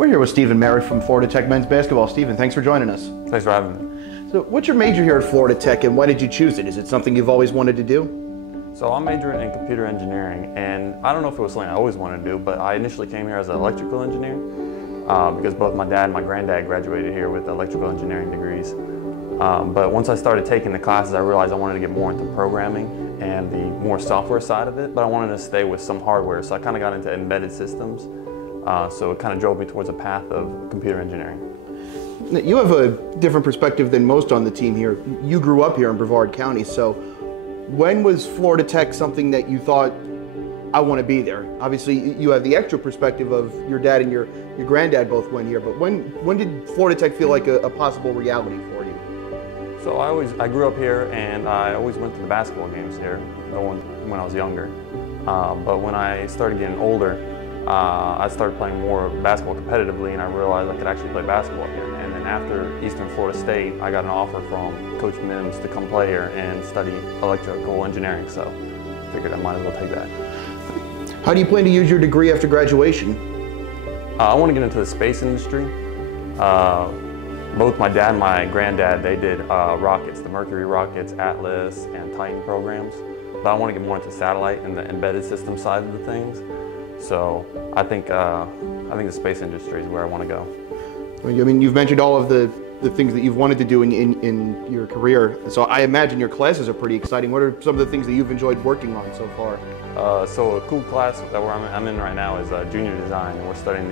We're here with Stephen Merritt from Florida Tech Men's Basketball. Stephen, thanks for joining us. Thanks for having me. So what's your major here at Florida Tech and why did you choose it? Is it something you've always wanted to do? So I'm majoring in computer engineering, and I don't know if it was something I always wanted to do, but I initially came here as an electrical engineer because both my dad and my granddad graduated here with electrical engineering degrees. But once I started taking the classes, I realized I wanted to get more into programming and the more software side of it, but I wanted to stay with some hardware, so I kind of got into embedded systems. So it kind of drove me towards a path of computer engineering. You have a different perspective than most on the team here. You grew up here in Brevard County, so when was Florida Tech something that you thought, I want to be there? Obviously, you have the extra perspective of your dad and your granddad both went here, but when did Florida Tech feel like a possible reality for you? So I grew up here, and I always went to the basketball games here when I was younger. But when I started getting older, I started playing more basketball competitively, and I realized I could actually play basketball here. And then after Eastern Florida State, I got an offer from Coach Mims to come play here and study electrical engineering, so I figured I might as well take that. How do you plan to use your degree after graduation? I want to get into the space industry. Both my dad and my granddad, they did rockets, the Mercury rockets, Atlas, and Titan programs. But I want to get more into satellite and the embedded system side of the things. So I think the space industry is where I want to go. I mean, you've mentioned all of the things that you've wanted to do in your career. So I imagine your classes are pretty exciting. What are some of the things that you've enjoyed working on so far? So a cool class that I'm in right now is junior design, and we're studying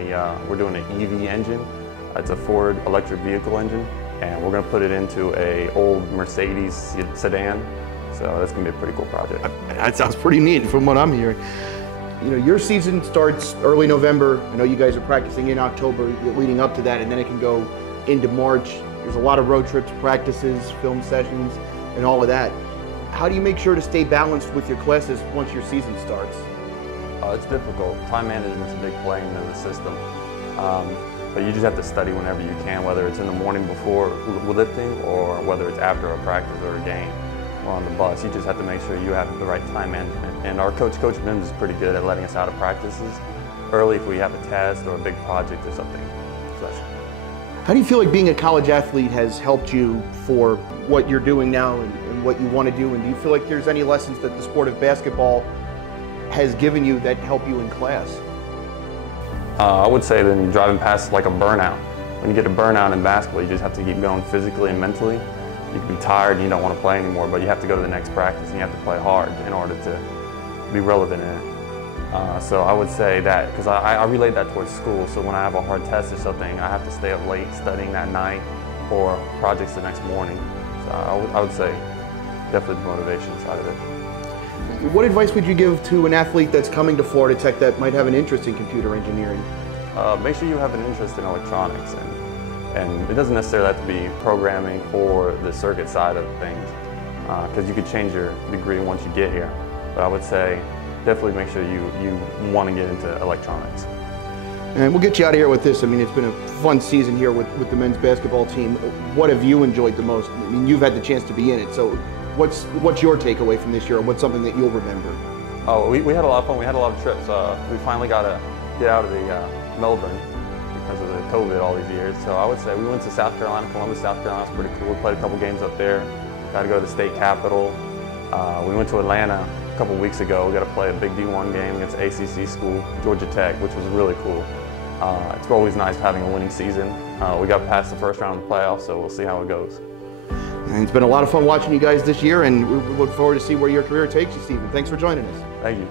we're doing an EV engine. It's a Ford electric vehicle engine, and we're going to put it into a old Mercedes sedan. So that's going to be a pretty cool project. That sounds pretty neat from what I'm hearing. You know, your season starts early November. I know you guys are practicing in October leading up to that, and then it can go into March. There's a lot of road trips, practices, film sessions, and all of that. How do you make sure to stay balanced with your classes once your season starts? It's difficult. Time management's a big play into the system. But you just have to study whenever you can, whether it's in the morning before lifting or whether it's after a practice or a game or on the bus. You just have to make sure you have the right time management. And our Coach Mims is pretty good at letting us out of practices early if we have a test or a big project or something. How do you feel like being a college athlete has helped you for what you're doing now and what you want to do? And do you feel like there's any lessons that the sport of basketball has given you that help you in class? I would say that driving past like a burnout. When you get a burnout in basketball, you just have to keep going physically and mentally. You can be tired and you don't want to play anymore, but you have to go to the next practice and you have to play hard in order to be relevant in it. So I would say that, because I relate that towards school, so when I have a hard test or something, I have to stay up late studying that night or projects the next morning. So I would say definitely the motivation side of it. What advice would you give to an athlete that's coming to Florida Tech that might have an interest in computer engineering? Make sure you have an interest in electronics, and it doesn't necessarily have to be programming or the circuit side of things, because you could change your degree once you get here. But I would say definitely make sure you want to get into electronics. And we'll get you out of here with this. I mean, it's been a fun season here with the men's basketball team. What have you enjoyed the most? I mean, you've had the chance to be in it, so what's your takeaway from this year, and what's something that you'll remember? Oh, we had a lot of fun. We had a lot of trips. We finally got to get out of the Melbourne because of the COVID all these years. So I would say we went to South Carolina, Columbus, South Carolina. It's pretty cool. We played a couple games up there. Got to go to the state capitol. We went to Atlanta a couple weeks ago. We got to play a big D1 game against ACC school, Georgia Tech, which was really cool. It's always nice having a winning season. We got past the first round of the playoffs, so we'll see how it goes. And it's been a lot of fun watching you guys this year, and we look forward to see where your career takes you, Stephen. Thanks for joining us. Thank you.